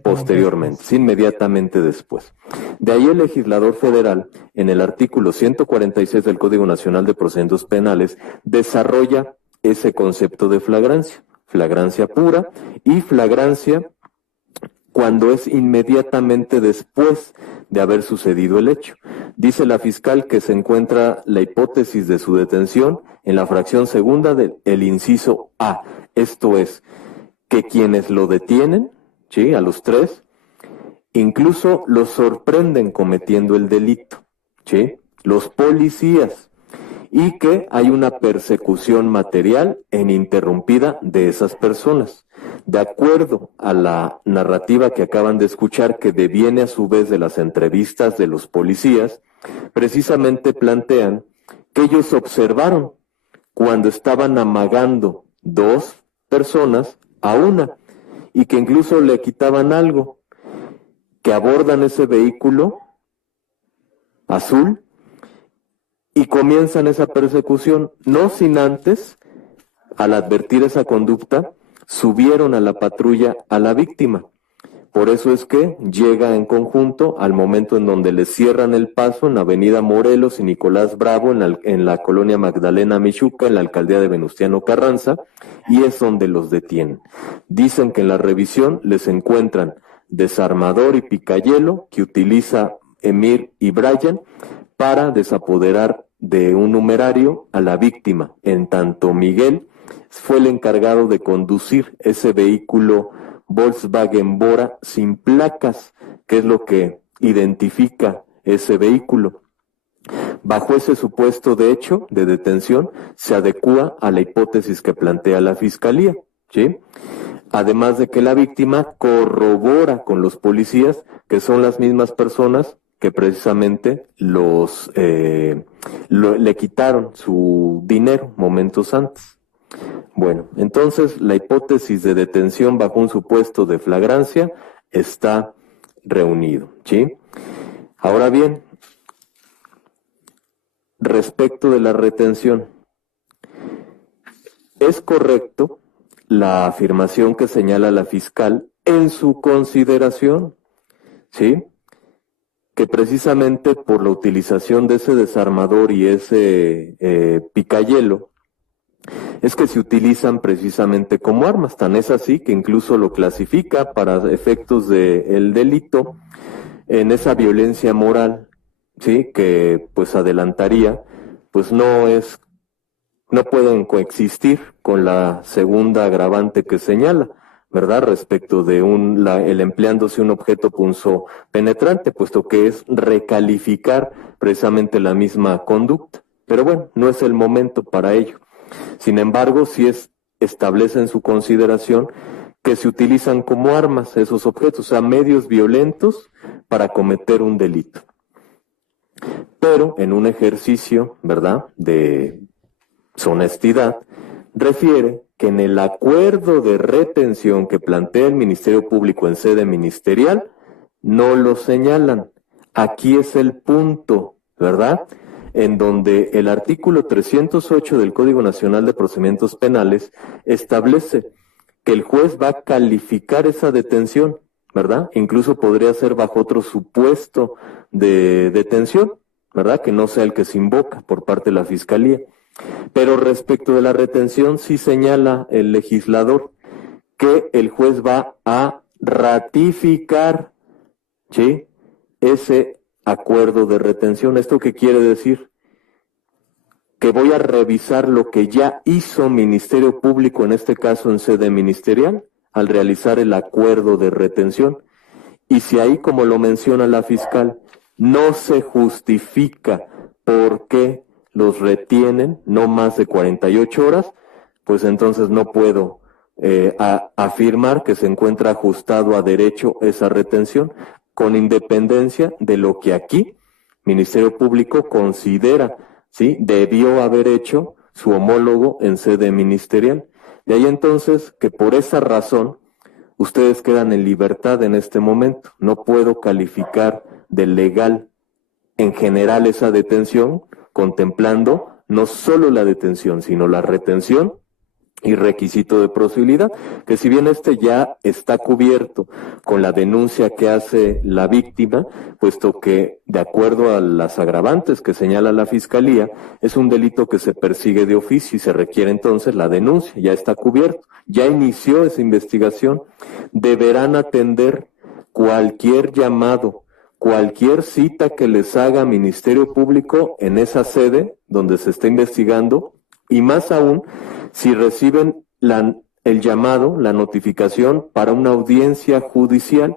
posteriormente, inmediatamente después. De ahí el legislador federal, en el artículo 146 del Código Nacional de Procedimientos Penales, desarrolla ese concepto de flagrancia. Flagrancia pura y flagrancia cuando es inmediatamente después de haber sucedido el hecho. Dice la fiscal que se encuentra la hipótesis de su detención en la fracción segunda del inciso A. Esto es, que quienes lo detienen, ¿sí?, a los tres, incluso los sorprenden cometiendo el delito, ¿sí?, los policías, y que hay una persecución material e ininterrumpida de esas personas. De acuerdo a la narrativa que acaban de escuchar, que deviene a su vez de las entrevistas de los policías, precisamente plantean que ellos observaron cuando estaban amagando dos personas a una y que incluso le quitaban algo, que abordan ese vehículo azul y comienzan esa persecución, no sin antes, al advertir esa conducta, subieron a la patrulla a la víctima. Por eso es que llega en conjunto al momento en donde les cierran el paso en Avenida Morelos y Nicolás Bravo, en la colonia Magdalena Michuca, en la alcaldía de Venustiano Carranza, y es donde los detienen. Dicen que en la revisión les encuentran desarmador y picayelo que utiliza Emir y Brian para desapoderar de un numerario a la víctima, en tanto Miguel fue el encargado de conducir ese vehículo Volkswagen Bora sin placas, que es lo que identifica ese vehículo. Bajo ese supuesto de hecho de detención, se adecúa a la hipótesis que plantea la Fiscalía, ¿sí? Además de que la víctima corrobora con los policías que son las mismas personas que precisamente le quitaron su dinero momentos antes. Bueno, entonces la hipótesis de detención bajo un supuesto de flagrancia está reunido, ¿sí? Ahora bien, respecto de la retención, es correcto la afirmación que señala la fiscal en su consideración, ¿sí?, que precisamente por la utilización de ese desarmador y ese picayelo, es que se utilizan precisamente como armas. Tan es así que incluso lo clasifica para efectos del delito en esa violencia moral, ¿sí?, que pues adelantaría, pues no pueden coexistir con la segunda agravante que señala, ¿verdad?, respecto de el empleándose un objeto punzopenetrante, puesto que es recalificar precisamente la misma conducta. Pero bueno, no es el momento para ello. Sin embargo, sí establece en su consideración que se utilizan como armas esos objetos, o sea, medios violentos para cometer un delito. Pero en un ejercicio, ¿verdad?, de honestidad, refiere que en el acuerdo de retención que plantea el Ministerio Público en sede ministerial, no lo señalan. Aquí es el punto, ¿verdad?, en donde el artículo 308 del Código Nacional de Procedimientos Penales establece que el juez va a calificar esa detención, ¿verdad? Incluso podría ser bajo otro supuesto de detención, ¿verdad?, que no sea el que se invoca por parte de la Fiscalía. Pero respecto de la retención, sí señala el legislador que el juez va a ratificar, ¿sí?, ese acuerdo de retención. ¿Esto qué quiere decir? Que voy a revisar lo que ya hizo Ministerio Público, en este caso en sede ministerial, al realizar el acuerdo de retención. Y si ahí, como lo menciona la fiscal, no se justifica por qué los retienen no más de 48 horas, pues entonces no puedo afirmar que se encuentra ajustado a derecho esa retención, con independencia de lo que aquí Ministerio Público considera, ¿sí?, debió haber hecho su homólogo en sede ministerial. De ahí entonces que por esa razón ustedes quedan en libertad en este momento. No puedo calificar de legal en general esa detención, contemplando no solo la detención, sino la retención y requisito de posibilidad, que si bien ya está cubierto con la denuncia que hace la víctima, puesto que, de acuerdo a las agravantes que señala la Fiscalía, es un delito que se persigue de oficio y se requiere entonces la denuncia, ya está cubierto, ya inició esa investigación, deberán atender cualquier llamado, cualquier cita que les haga Ministerio Público en esa sede donde se está investigando, y más aún si reciben el llamado, la notificación para una audiencia judicial,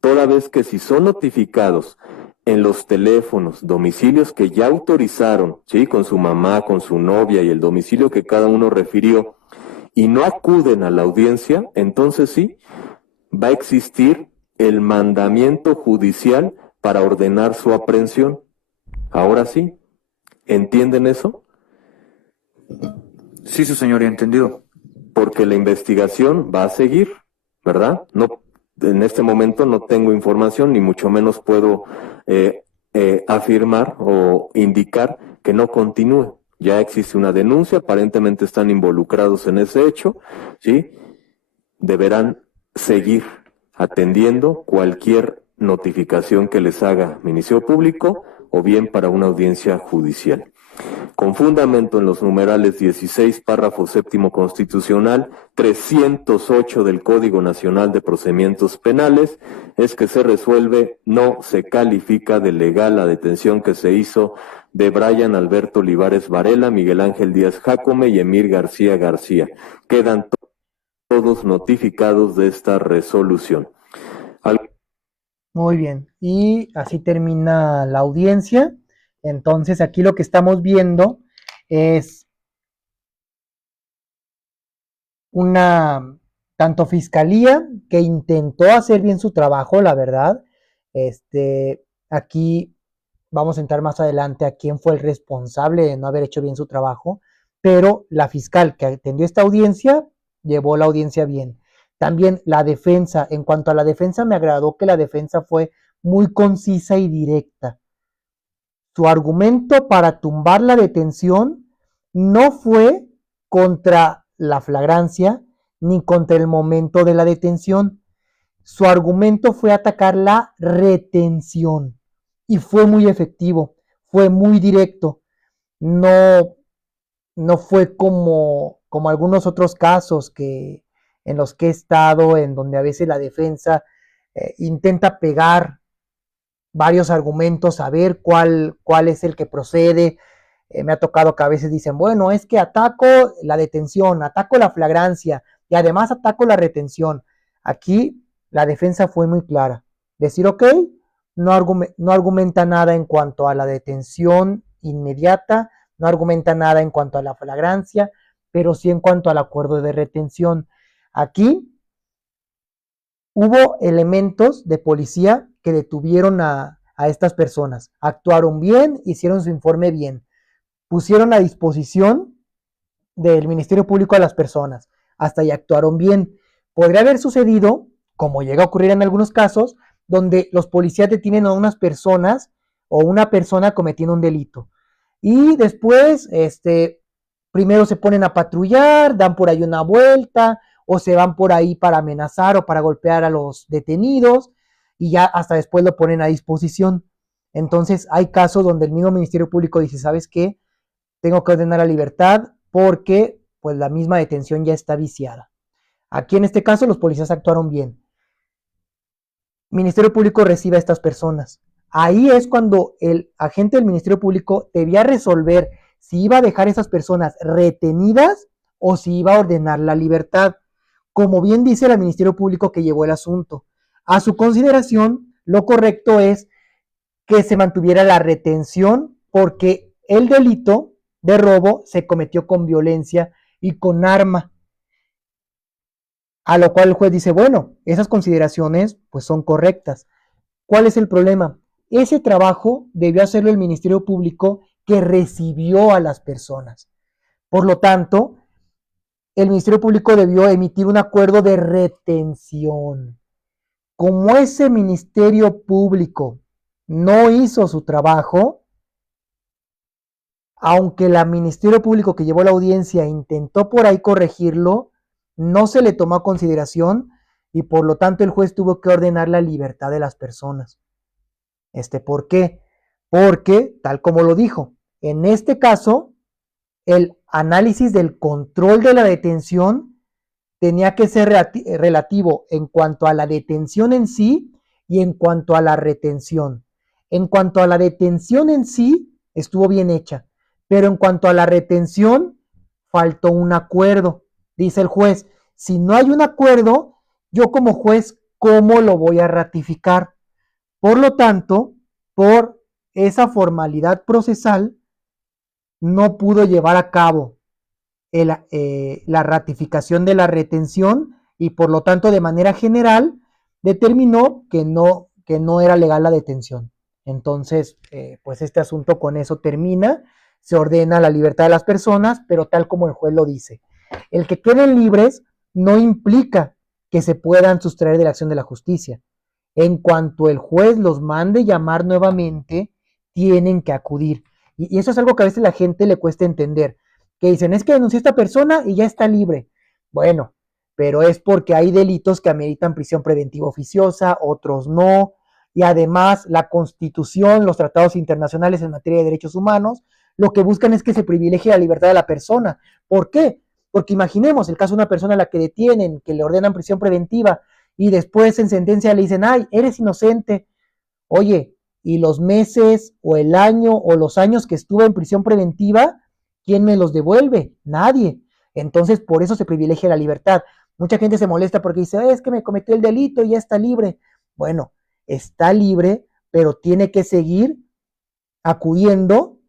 toda vez que si son notificados en los teléfonos, domicilios que ya autorizaron, ¿sí?, con su mamá, con su novia y el domicilio que cada uno refirió, y no acuden a la audiencia, entonces sí, va a existir el mandamiento judicial para ordenar su aprehensión. Ahora sí, ¿entienden eso? Sí, su señoría, entendido. Porque la investigación va a seguir, ¿verdad? No, en este momento no tengo información, ni mucho menos puedo afirmar o indicar que no continúe. Ya existe una denuncia, aparentemente están involucrados en ese hecho, ¿sí? Deberán seguir atendiendo cualquier notificación que les haga Ministerio Público o bien para una audiencia judicial. Con fundamento en los numerales 16, párrafo séptimo constitucional, 308 del Código Nacional de Procedimientos Penales, es que se resuelve, no se califica de legal la detención que se hizo de Brian Alberto Olivares Varela, Miguel Ángel Díaz Jácome y Emir García García. Quedan todos notificados de esta resolución. Muy bien, y así termina la audiencia. Entonces aquí lo que estamos viendo es una tanto fiscalía que intentó hacer bien su trabajo, la verdad. Aquí vamos a entrar más adelante a quién fue el responsable de no haber hecho bien su trabajo, pero la fiscal que atendió esta audiencia llevó la audiencia bien. También la defensa, en cuanto a la defensa, me agradó que la defensa fue muy concisa y directa. Su argumento para tumbar la detención no fue contra la flagrancia ni contra el momento de la detención. Su argumento fue atacar la retención y fue muy efectivo, fue muy directo. No fue como algunos otros casos en los que he estado, en donde a veces la defensa intenta pegar varios argumentos, a ver cuál es el que procede. Me ha tocado que a veces dicen, bueno, es que ataco la detención, ataco la flagrancia y además ataco la retención. Aquí la defensa fue muy clara. Decir, ok, no argumenta nada en cuanto a la detención inmediata, no argumenta nada en cuanto a la flagrancia, pero sí en cuanto al acuerdo de retención. Aquí hubo elementos de policía que detuvieron a estas personas. Actuaron bien, hicieron su informe bien. Pusieron a disposición del Ministerio Público a las personas. Hasta ahí actuaron bien. Podría haber sucedido, como llega a ocurrir en algunos casos, donde los policías detienen a unas personas o una persona cometiendo un delito. Y después, primero se ponen a patrullar, dan por ahí una vuelta, o se van por ahí para amenazar o para golpear a los detenidos, y ya hasta después lo ponen a disposición. Entonces hay casos donde el mismo Ministerio Público dice, ¿sabes qué? Tengo que ordenar la libertad porque pues la misma detención ya está viciada. Aquí en este caso los policías actuaron bien. Ministerio Público recibe a estas personas. Ahí es cuando el agente del Ministerio Público debía resolver si iba a dejar a esas personas retenidas o si iba a ordenar la libertad. Como bien dice el Ministerio Público que llevó el asunto, a su consideración, lo correcto es que se mantuviera la retención porque el delito de robo se cometió con violencia y con arma. A lo cual el juez dice, bueno, esas consideraciones pues son correctas. ¿Cuál es el problema? Ese trabajo debió hacerlo el Ministerio Público que recibió a las personas. Por lo tanto, el Ministerio Público debió emitir un acuerdo de retención. Como ese Ministerio Público no hizo su trabajo, aunque el Ministerio Público que llevó la audiencia intentó por ahí corregirlo, no se le tomó a consideración y por lo tanto el juez tuvo que ordenar la libertad de las personas. ¿Por qué? Porque, tal como lo dijo, en este caso, el análisis del control de la detención tenía que ser relativo en cuanto a la detención en sí y en cuanto a la retención. En cuanto a la detención en sí, estuvo bien hecha, pero en cuanto a la retención, faltó un acuerdo. Dice el juez, si no hay un acuerdo, yo como juez, ¿cómo lo voy a ratificar? Por lo tanto, por esa formalidad procesal, no pudo llevar a cabo la ratificación de la retención y por lo tanto de manera general determinó que no era legal la detención. Entonces, pues este asunto con eso termina, se ordena la libertad de las personas, pero tal como el juez lo dice. El que queden libres no implica que se puedan sustraer de la acción de la justicia. En cuanto el juez los mande llamar nuevamente, tienen que acudir. Y eso es algo que a veces a la gente le cuesta entender. Que dicen, es que denunció a esta persona y ya está libre. Bueno, pero es porque hay delitos que ameritan prisión preventiva oficiosa, otros no. Y además la Constitución, los tratados internacionales en materia de derechos humanos, lo que buscan es que se privilegie la libertad de la persona. ¿Por qué? Porque imaginemos el caso de una persona a la que detienen, que le ordenan prisión preventiva y después en sentencia le dicen, ay, eres inocente. Oye, y los meses o el año o los años que estuve en prisión preventiva, ¿quién me los devuelve? Nadie. Entonces, por eso se privilegia la libertad. Mucha gente se molesta porque dice, es que me cometió el delito y ya está libre. Bueno, está libre, pero tiene que seguir acudiendo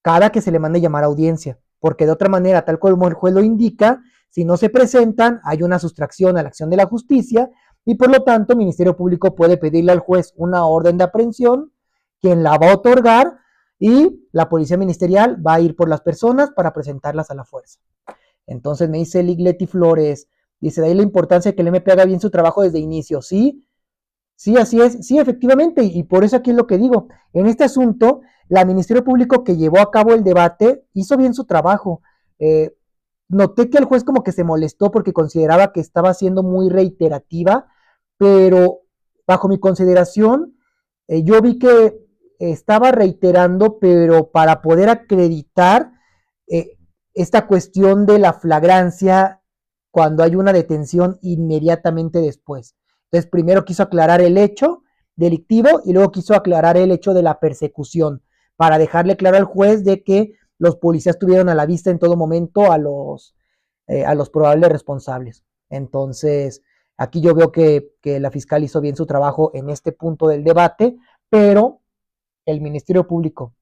cada que se le mande llamar a audiencia, porque de otra manera, tal como el juez lo indica, si no se presentan, hay una sustracción a la acción de la justicia y por lo tanto el Ministerio Público puede pedirle al juez una orden de aprehensión, quien la va a otorgar y la policía ministerial va a ir por las personas para presentarlas a la fuerza. Entonces me dice Ligletti Flores, dice, de ahí la importancia de que el MP haga bien su trabajo desde inicio. Sí, sí, así es, sí, efectivamente, y por eso aquí es lo que digo. En este asunto, la Ministerio Público que llevó a cabo el debate hizo bien su trabajo. Noté que el juez como que se molestó porque consideraba que estaba siendo muy reiterativa, pero bajo mi consideración, yo vi que estaba reiterando, pero para poder acreditar esta cuestión de la flagrancia cuando hay una detención inmediatamente después. Entonces, primero quiso aclarar el hecho delictivo y luego quiso aclarar el hecho de la persecución, para dejarle claro al juez de que los policías tuvieron a la vista en todo momento a los probables responsables. Entonces, aquí yo veo que la fiscal hizo bien su trabajo en este punto del debate, pero el Ministerio Público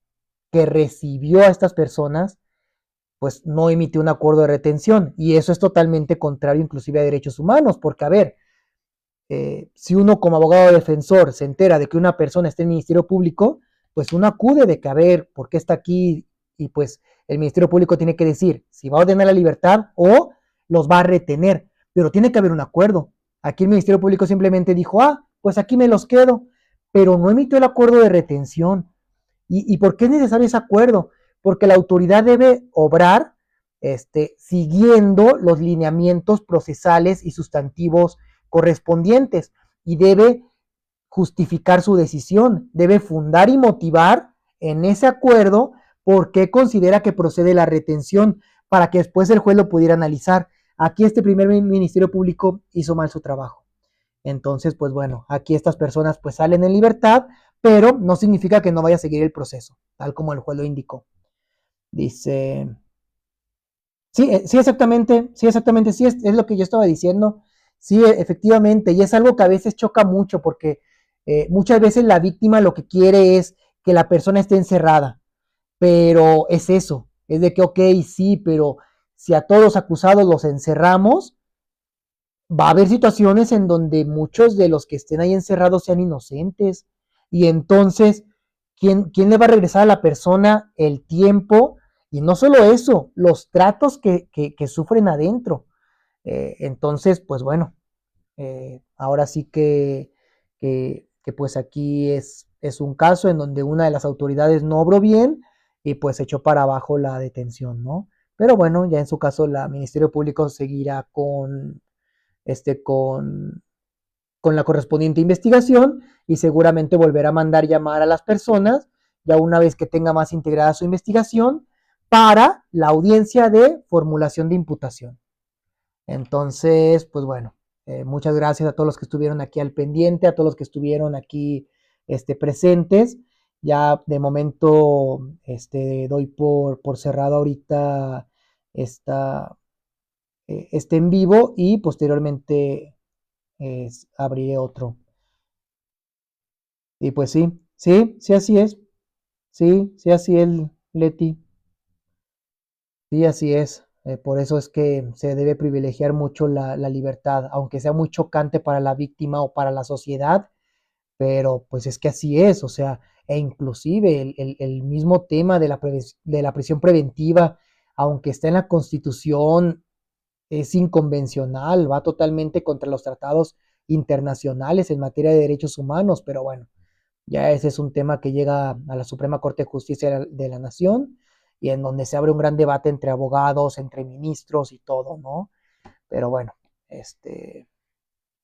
que recibió a estas personas, pues no emitió un acuerdo de retención, y eso es totalmente contrario inclusive a derechos humanos, porque a ver, si uno como abogado defensor se entera de que una persona está en el Ministerio Público, pues uno acude de que a ver, ¿por qué está aquí? Y pues el Ministerio Público tiene que decir si va a ordenar la libertad o los va a retener, pero tiene que haber un acuerdo. Aquí el Ministerio Público simplemente dijo, pues aquí me los quedo, pero no emitió el acuerdo de retención. ¿Y por qué es necesario ese acuerdo? Porque la autoridad debe obrar siguiendo los lineamientos procesales y sustantivos correspondientes y debe justificar su decisión, debe fundar y motivar en ese acuerdo por qué considera que procede la retención para que después el juez lo pudiera analizar. Aquí este primer Ministerio Público hizo mal su trabajo. Entonces, pues bueno, aquí estas personas pues salen en libertad, pero no significa que no vaya a seguir el proceso, tal como el juez lo indicó. Dice, sí, exactamente, sí, es lo que yo estaba diciendo. Sí, efectivamente, y es algo que a veces choca mucho porque muchas veces la víctima lo que quiere es que la persona esté encerrada, pero es eso, es de que, ok, sí, pero si a todos los acusados los encerramos, va a haber situaciones en donde muchos de los que estén ahí encerrados sean inocentes, y entonces, ¿quién le va a regresar a la persona el tiempo? Y no solo eso, los tratos que sufren adentro. Entonces, pues bueno, ahora sí que pues aquí es un caso en donde una de las autoridades no obró bien y pues echó para abajo la detención, ¿no? Pero bueno, ya en su caso el Ministerio Público seguirá con la correspondiente investigación y seguramente volverá a mandar llamar a las personas ya una vez que tenga más integrada su investigación para la audiencia de formulación de imputación. Entonces, pues bueno, Muchas gracias a todos los que estuvieron aquí al pendiente, a todos los que estuvieron aquí presentes. Ya de momento doy por cerrado ahorita este en vivo y posteriormente abriré otro. Y pues sí, así es. Sí, así es, Leti. Sí, así es. Por eso es que se debe privilegiar mucho la libertad, aunque sea muy chocante para la víctima o para la sociedad, pero pues es que así es, o sea, e inclusive el mismo tema de la prisión preventiva, aunque está en la Constitución, es inconvencional, va totalmente contra los tratados internacionales en materia de derechos humanos, pero bueno, ya ese es un tema que llega a la Suprema Corte de Justicia de la Nación y en donde se abre un gran debate entre abogados, entre ministros y todo, ¿no? Pero bueno,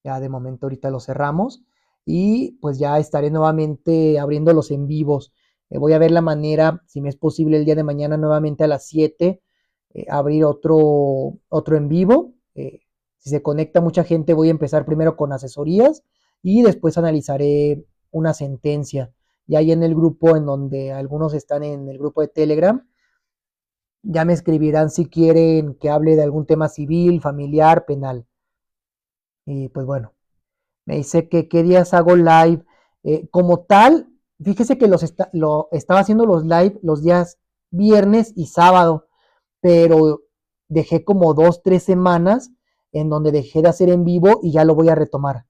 ya de momento ahorita lo cerramos y pues ya estaré nuevamente abriendo los en vivos. Voy a ver la manera, si me es posible el día de mañana nuevamente a las 7, abrir otro en vivo. Si se conecta mucha gente, voy a empezar primero con asesorías y después analizaré una sentencia. Y ahí en el grupo, en donde algunos están en el grupo de Telegram, ya me escribirán si quieren que hable de algún tema civil, familiar, penal. Y pues bueno, me dice que qué días hago live. Como tal, fíjese que lo estaba haciendo los live los días viernes y sábado, pero dejé como 2, 3 semanas en donde dejé de hacer en vivo y ya lo voy a retomar.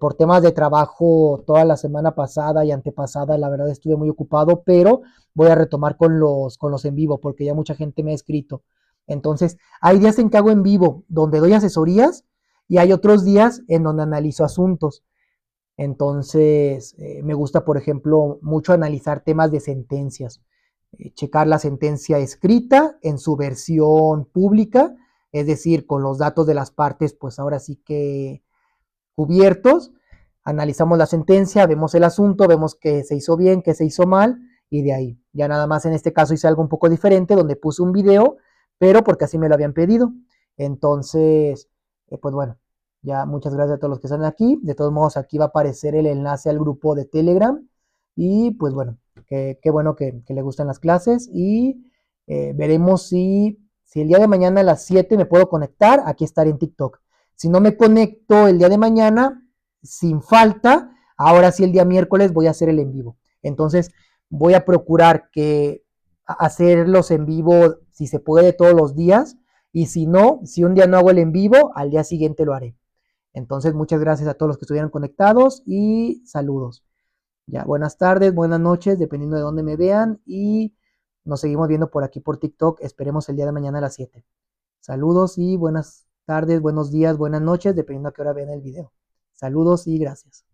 Por temas de trabajo, toda la semana pasada y antepasada, la verdad estuve muy ocupado, pero voy a retomar con los en vivo porque ya mucha gente me ha escrito. Entonces, hay días en que hago en vivo donde doy asesorías y hay otros días en donde analizo asuntos. Entonces, me gusta, por ejemplo, mucho analizar temas de sentencias, checar la sentencia escrita en su versión pública, es decir, con los datos de las partes, pues ahora sí que cubiertos, analizamos la sentencia, vemos el asunto, vemos que se hizo bien, que se hizo mal, y de ahí. Ya nada más en este caso hice algo un poco diferente, donde puse un video, pero porque así me lo habían pedido. Entonces, pues bueno, ya muchas gracias a todos los que están aquí. De todos modos, aquí va a aparecer el enlace al grupo de Telegram. Y pues bueno, qué bueno que le gustan las clases. Y veremos si el día de mañana a las 7 me puedo conectar. Aquí estaré en TikTok. Si no me conecto el día de mañana, sin falta, ahora sí el día miércoles voy a hacer el en vivo. Entonces voy a procurar que hacerlos en vivo si se puede todos los días. Y si no, si un día no hago el en vivo, al día siguiente lo haré. Entonces, muchas gracias a todos los que estuvieron conectados y saludos. Ya, buenas tardes, buenas noches, dependiendo de dónde me vean. Y nos seguimos viendo por aquí por TikTok. Esperemos el día de mañana a las 7. Saludos y buenas tardes, buenos días, buenas noches, dependiendo a qué hora vean el video. Saludos y gracias.